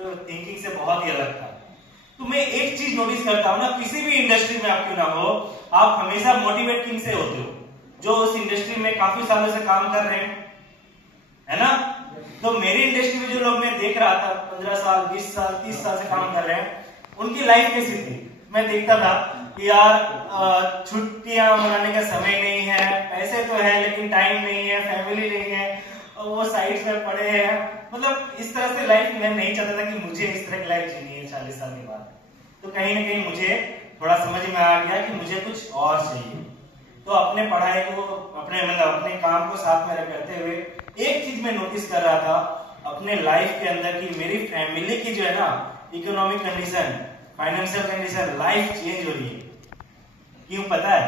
Thinking से बहुत ही अलग था। तो मैं एक चीज नोटिस करता हूँ ना, किसी भी इंडस्ट्री में आप क्यों ना हो, आप हमेशा मोटिवेट किन से होते हो? जो उस इंडस्ट्री में काफी सालों से काम कर रहे हैं, है ना? तो मेरी इंडस्ट्री में जो लोग मैं देख रहा था 15 साल 20 साल 30 साल से काम कर रहे हैं, उनकी लाइफ कैसी थी? मैं देखता था कि यार छुट्टियां मनाने का समय नहीं है, पैसे तो है लेकिन टाइम नहीं है, फैमिली नहीं है, वो साइड्स में पड़े हैं। मतलब इस तरह से लाइफ मैं नहीं चाहता था कि मुझे इस तरह की लाइफ जीनी है 40 साल के बाद। तो कहीं ना कहीं मुझे थोड़ा समझ में आ गया कि मुझे कुछ और चाहिए। तो अपने पढ़ाई को अपने काम को साथ में करते हुए एक चीज मैं नोटिस कर रहा था अपने लाइफ के अंदर कि मेरी फैमिली की जो है ना economic condition, financial condition, life change हो रही है। क्यों पता है?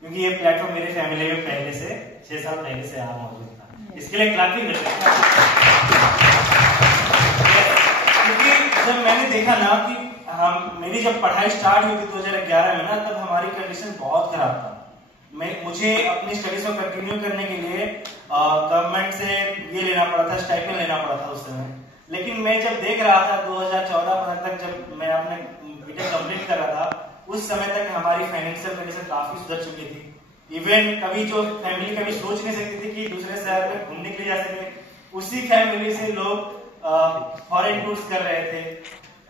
क्योंकि ये प्लेटफॉर्म मेरी फैमिली में पहले से 6 साल पहले से आ मौजूद था। इसके लिए क्लैपिंग करते हैं। क्योंकि जब मैंने देखा ना कि मेरी जब पढ़ाई स्टार्ट हुई थी 2011 में ना, तब हमारी कंडीशन बहुत खराब था। मुझे अपनी स्टडीज को कंटिन्यू करने के लिए गवर्नमेंट से ये लेना पड़ा था, स्टाइपेंड लेना पड़ा था उस समय। लेकिन मैं जब देख रहा था 2014-15 तक, जब मैं अपने बीटेक कंप्लीट कर रहा था, उस समय तक हमारी फाइनेंशियल कंडीशन काफी सुधर चुकी थी। इवन कभी जो फैमिली कभी सोच नहीं सकती थी कि दूसरे शहर में घूमने के लिए जा सके, उसी फैमिली से लोग फॉरेन टूर्स कर रहे थे।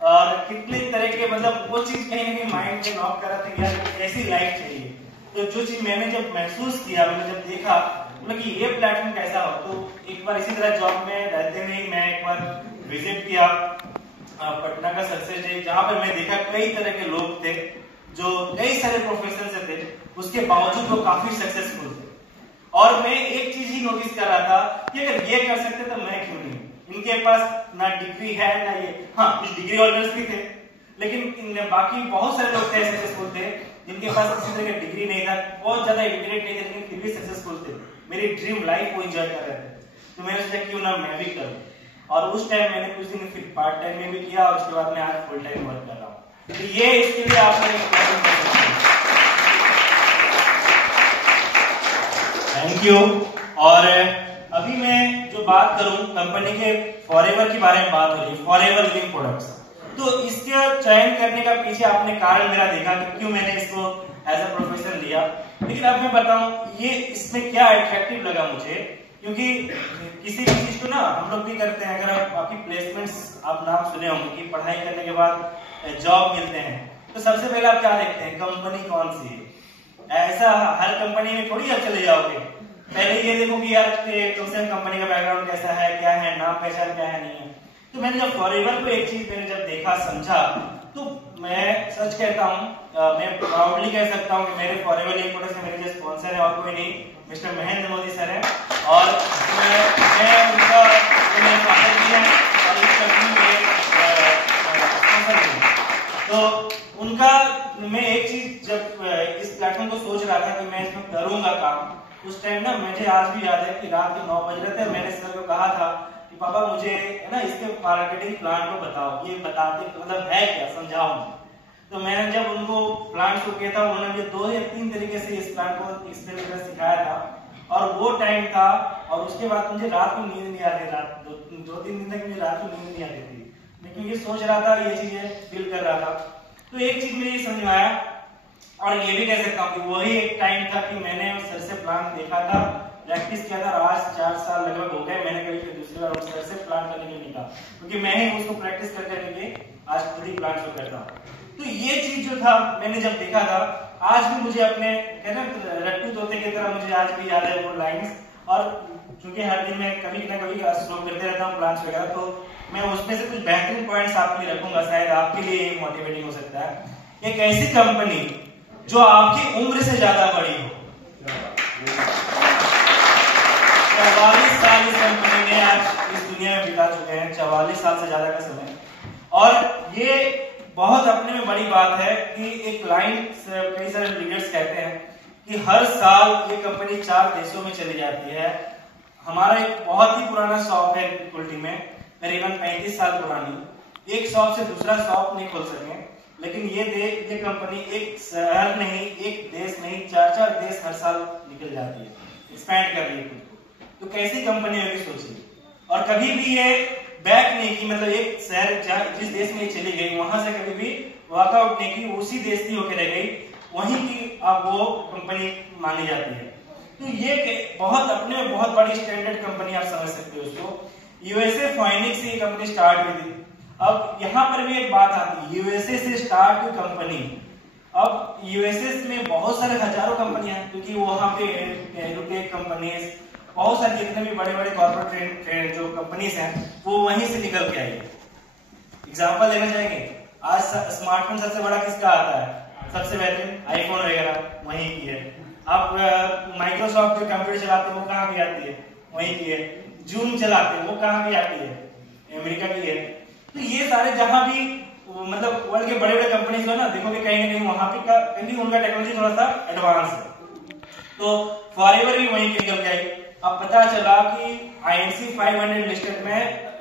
और कितने तरह के, मतलब वो चीज कहीं ना कहीं माइंड में नॉक कर रहा था कि यार ऐसी लाइफ चाहिए। तो जो चीज मैंने जब महसूस किया, मैंने जब देखा मतलब कि ये प्लेटफॉर्म कैसा हो, तो एक बार इसी तरह जॉब में रहते हुए मैं एक बार विजिट किया पटना का सक्सेस डे, जहां पर मैं देखा कई तरह के लोग थे जो कई सारे प्रोफेशन से थे, उसके बावजूद वो काफी सक्सेसफुल थे। और मैं एक चीज ही नोटिस कर रहा था कि अगर ये कर सकते तो मैं क्यों नहीं। इनके पास ना डिग्री है ना ये, हाँ कुछ डिग्री होल्डर्स भी थे, लेकिन बाकी बहुत सारे लोग थे सक्सेसफुल थे जिनके पास किसी तरह का डिग्री नहीं था, बहुत ज्यादा एजुकेटेड नहीं थे, लेकिन फिर भी सक्सेसफुल थे। मेरी ड्रीम लाइफ को एंजॉय कर रहे थे। तो मैंने सोचा क्यों ना मैं भी करूं। और उस टाइम मैंने कुछ दिन फिर पार्ट टाइम में भी किया, और उसके बाद मैं आज फुल टाइम वर्क कर रहा हूँ। तो ये इसके लिए आपने थैंक यू। और अभी मैं जो बात करूं कंपनी के फॉरएवर के बारे में बात हो रही है, फॉरएवर लिविंग प्रोडक्ट्स। तो इसका चयन करने का पीछे आपने कारण मेरा देखा कि क्यों मैंने इसको एज अ प्रोफेशन लिया। लेकिन अब मैं बताऊं ये इसमें क्या अट्रैक्टिव लगा मुझे, क्योंकि किसी भी चीज को ना हम लोग भी करते हैं। अगर आपकी प्लेसमेंट्स आप नाम सुने होंगे कि पढ़ाई करने के बाद जॉब मिलते हैं, तो सबसे पहले आप क्या देखते हैं, कंपनी कौन सी है। ऐसा हर कंपनी में थोड़ी आप चले जाओगे, पहले ये देखो कि यार कम से कम कंपनी का बैकग्राउंड कैसा है, क्या है, नाम पहचान क्या है, नहीं है। तो मैंने जब फॉरएवर को एक चीज मैंने जब देखा समझा, तो मैं सच कहता हूँ, मैं प्राउडली कह सकता हूँ कि मेरे फॉरएवर लिविंग प्रोडक्ट्स में मेरे जो स्पॉन्सर है और कोई नहीं, मिस्टर महेंद्र मोदी सर है। और मैं उनका स्वागत भी है और इस कंपनी में स्पॉन्सर भी। तो उनका मैं एक चीज जब इस प्लेटफॉर्म को सोच रहा था कि मैं इसमें करूंगा काम, उस टाइम ना मुझे आज भी याद है कि रात के 9 बज रहे थे। मैंने सर को कहा था कि पापा मुझे है ना इसके मार्केटिंग प्लान को बताओ, ये बताते मतलब है क्या, समझाओ मुझे। तो मैंने जब उनको प्लान शुरू किया था, उन्होंने मुझे 2 या 3 तरीके से इस प्लान को एक्सप्लेन करके सिखाया था। और वो टाइम था, और उसके बाद मुझे रात को नींद नहीं आती, रात 2-3 दिन तक मुझे रात को नींद नहीं आती थी। मैं क्योंकि सोच रहा था, ये चीजें फील कर रहा था। तो एक चीज मुझे समझ में आया, और ये भी कह सकता हूँ कि वही एक टाइम था कि मैंने सर से प्लान देखा था, प्रैक्टिस किया था, और आज 4 साल लगभग हो गए मैंने कभी फिर दूसरी बार सर से प्लान करने के लिए नहीं कहा, क्योंकि मैं ही उसको प्रैक्टिस कर करके आज खुद ही प्लान शुरू करता हूँ। तो ये चीज जो था मैंने जब देखा था, आज भी मुझे अपने कहते रट्टू तोते की तरह मुझे आज भी याद है वो लाइन्स। और क्योंकि हर दिन मैं कभी ना कभी स्ट्रोक करते रहता हूँ प्लान वगैरह, तो मैं उसमें से कुछ बेहतरीन पॉइंट्स आपके लिए रखूंगा, शायद आपके लिए मोटिवेटिंग हो सकता है। एक ऐसी कंपनी जो आपकी उम्र से ज्यादा बड़ी हो। 44 साल इस कंपनी ने आज इस दुनिया में बिता चुके हैं, 44 साल से ज्यादा का समय। और ये बहुत अपने में बड़ी बात है कि एक लाइन कई सारे लीडर्स कहते हैं कि हर साल ये कंपनी 4 देशों में चली जाती है। हमारा एक बहुत ही पुराना शॉप है कुल्टी में, करीबन 35 साल पुरानी। एक शॉप से दूसरा शॉप नहीं खोल सके, लेकिन ये कंपनी एक शहर नहीं, एक देश नहीं, 4-4 देश हर साल निकल जाती है, एक्सपैंड कर रही है खुद को। तो कैसी कंपनी होगी सोचिए। और कभी भी ये बैक नहीं की, मतलब एक शहर जिस देश में चली गई वहां से कभी भी वॉकआउट नहीं की, उसी देश की होकर रह गई, वहीं की अब वो कंपनी मानी जाती है। तो ये बहुत अपने में बहुत बड़ी स्टैंडर्ड कंपनी आप समझ सकते हो उसको। यूएसए फोइनिक्स से ये कंपनी स्टार्ट हुई थी। अब यहाँ पर भी एक बात आती है, यूएसए से स्टार्ट हुई कंपनी, अब यूएसए में बहुत सारे हजारों कंपनियां हैं, क्योंकि वहां पे एरोटेक कंपनीज, बहुत सारे जितने भी बड़े बड़े कॉर्पोरेट जो कंपनीज हैं वो वहीं से निकल के आई। एग्जांपल देना चाहेंगे, आज स्मार्टफोन सबसे बड़ा किसका आता है, सबसे बेहतरीन आईफोन वगैरह वहीं की है। आप माइक्रोसॉफ्ट जो कंप्यूटर चलाते हैं वो कहाँ की आती है, वहीं की है। जूम चलाते हैं वो कहाँ की आती है, अमेरिका की है। तो ये सारे जहां भी मतलब वर्ल्ड के बड़े बड़े कंपनीज हो ना, देखोगे कहीं ना कहीं वहां पे कहीं उनका टेक्नोलॉजी थोड़ा सा एडवांस है। तो फॉरएवर भी वहीं निकल के आई। अब पता चला कि INC 500 लिस्टेड में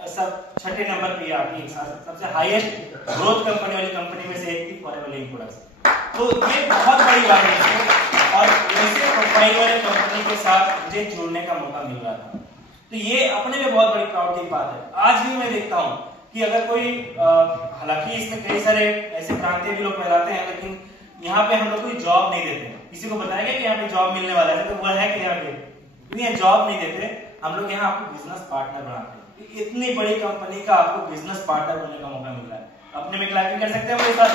सब छठे नंबर पे आती है, सबसे हाईएस्ट ग्रोथ कंपनी वाली कंपनी में से एक थी फॉरएवर लिविंग प्रोडक्ट्स। तो ये बहुत बड़ी बात है और ऐसे प्रोफाइल वाले कंपनी के साथ मुझे जुड़ने का मौका मिल रहा था। तो ये अपने में बहुत बड़ी प्राउड की बात है। आज भी मैं देखता हूँ कि अगर कोई हालांकि इसमें कई सारे ऐसे प्रांतीय भी लोग कहलाते हैं, लेकिन यहाँ पे हम लोग कोई जॉब नहीं देते। किसी को बताया गया कि यहाँ पे जॉब मिलने वाला है तो वो है कि यहाँ पे जॉब नहीं देते, हम लोग यहाँ आपको बिजनेस पार्टनर बनाते हैं। इतनी बड़ी कंपनी का आपको बिजनेस पार्टनर बनने का मौका मिल रहा है, अपने में क्लैपिंग कर सकते हैं मेरे साथ।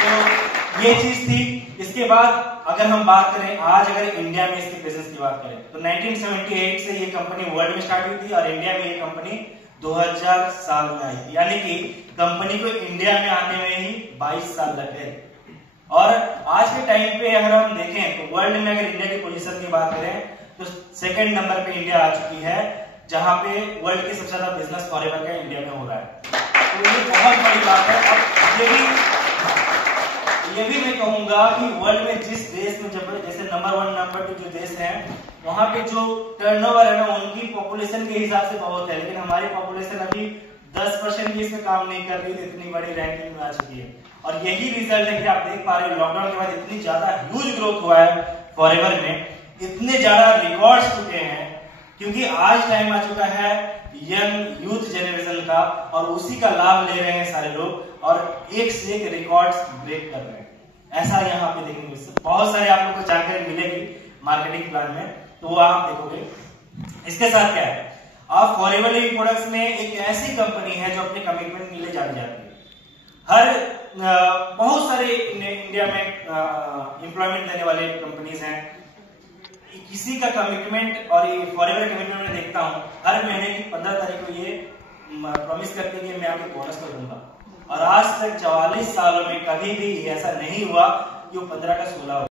तो ये चीज थी। इसके बाद अगर हम बात करें आज अगर इंडिया में इसके बिजनेस की बात करें तो 1978 से ये कंपनी वर्ल्ड में स्टार्ट हुई थी और इंडिया में ये कंपनी 2000 साल में आई थी, यानी कि कंपनी को इंडिया में आने में ही 22 साल लग गए। और आज के टाइम पे अगर हम देखें तो वर्ल्ड में अगर इंडिया की पोजीशन की बात करें तो सेकंड नंबर पे इंडिया आ चुकी है, जहां पे वर्ल्ड के सबसे ज्यादा बिजनेस फॉरएवर का इंडिया में हो रहा है। तो ये बहुत बड़ी बात है। अब ये भी मैं कहूंगा कि वर्ल्ड में जिस देश में जब जैसे नंबर 1 नंबर 2 जो देश हैं वहां पे जो टर्नओवर है ना उनकी पॉपुलेशन के हिसाब से बहुत है, लेकिन हमारी पॉपुलेशन अभी 10% भी इसमें काम नहीं कर रही, इतनी बड़ी रैंकिंग में आ चुकी है। और यही रिजल्ट है कि आप देख पा रहे हो लॉकडाउन के बाद इतनी ज्यादा ह्यूज ग्रोथ हुआ है फॉरएवर में, इतने ज्यादा रिकॉर्ड्स टूटे हैं, क्योंकि आज टाइम आ चुका है यंग यूथ जनरेशन का और उसी का लाभ ले रहे हैं सारे लोग और एक से एक रिकॉर्ड्स ब्रेक कर रहे हैं। ऐसा यहाँ पे देखने को बहुत सारे आप लोग को जानकारी मिलेगी मार्केटिंग प्लान में, तो वो आप देखोगे। इसके साथ क्या है, आप फॉरएवर लिविंग प्रोडक्ट्स में एक ऐसी कंपनी है जो अपने कमिटमेंट के लिए जानी जाती है। हर बहुत सारे इंडिया में एम्प्लॉयमेंट देने वाले कंपनीज हैं, किसी का कमिटमेंट और ये फॉरएवर कमिटमेंट में देखता हूँ हर महीने की 15 तारीख को ये प्रॉमिस करते हैं कि मैं आपको बोनस कर दूंगा, और आज तक 44 सालों में कभी भी ऐसा नहीं हुआ कि वो 15 का 16 हो।